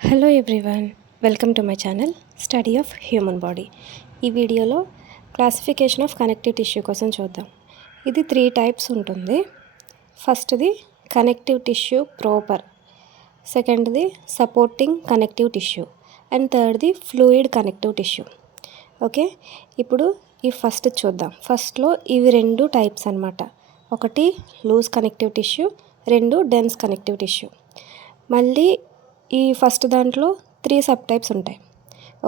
Hello everyone, welcome to my channel study of human body. ఈ వీడియోలో classification of connective tissue కోసం చూద్దాం. ఇది 3 టైప్స్ ఉంటుంది. ఫస్ట్ది కనెక్టివ్ టిష్యూ ప్రాపర్, సెకండ్ది సపోర్టింగ్ కనెక్టివ్ టిష్యూ అండ్ థర్డ్ది ఫ్లూయిడ్ కనెక్టివ్ టిష్యూ. ఓకే, ఇప్పుడు ఈ ఫస్ట్ చూద్దాం. ఫస్ట్లో ఇవి 2 టైప్స్ అన్నమాట. ఒకటి loose connective tissue, 2 dense connective tissue. మళ్ళీ ఈ ఫస్ట్ దాంట్లో 3 సబ్ టైప్స్ ఉంటాయి.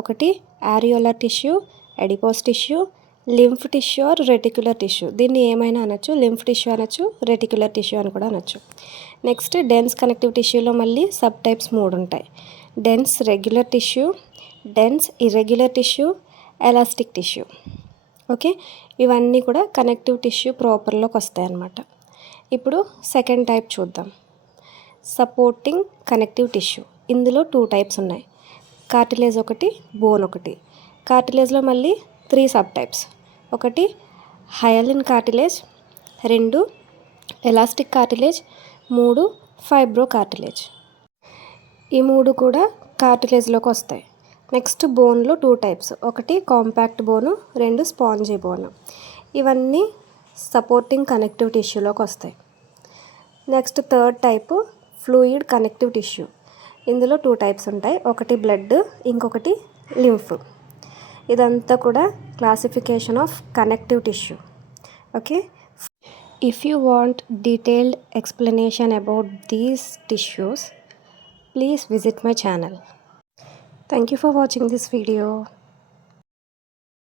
ఒకటి areolar tissue, adipose tissue, lymph tissue or reticular tissue. దీన్ని ఏమైనా అనొచ్చు, లింఫ్ టిష్యూ అనొచ్చు, రెటిక్యులర్ టిష్యూ అని కూడా అనొచ్చు. నెక్స్ట్ డెన్స్ కనెక్టివ్ టిష్యూలో మళ్ళీ సబ్ టైప్స్ 3 ఉంటాయి. Dense regular tissue, dense irregular tissue, elastic tissue. Okay, ఇవన్నీ కూడా కనెక్టివ్ టిష్యూ ప్రాపర్లోకి వస్తాయి అన్నమాట. ఇప్పుడు సెకండ్ టైప్ చూద్దాం, సపోర్టింగ్ కనెక్టివ్ టిష్యూ. ఇందులో 2 టైప్స్ ఉన్నాయి, కార్టిలేజ్ ఒకటి, బోన్ ఒకటి. కార్టిలేజ్లో మళ్ళీ 3 సబ్ టైప్స్. ఒకటి hyaline cartilage, 2 elastic cartilage, 3 fibrocartilage. ఈ 3 కూడా కార్టిలేజ్లోకి వస్తాయి. నెక్స్ట్ బోన్లో 2 టైప్స్, ఒకటి కాంపాక్ట్ బోను, 2 స్పాంజీ బోను. ఇవన్నీ సపోర్టింగ్ కనెక్టివ్ టిష్యూలోకి వస్తాయి. Next third type fluid connective tissue. ఇందులో 2 టైప్స్ ఉంటాయి, ఒకటి బ్లడ్, ఇంకొకటి లింఫ్. ఇదంతా కూడా classification of connective tissue. Okay, if you want detailed explanation about these tissues, please visit my channel. Thank you for watching this video.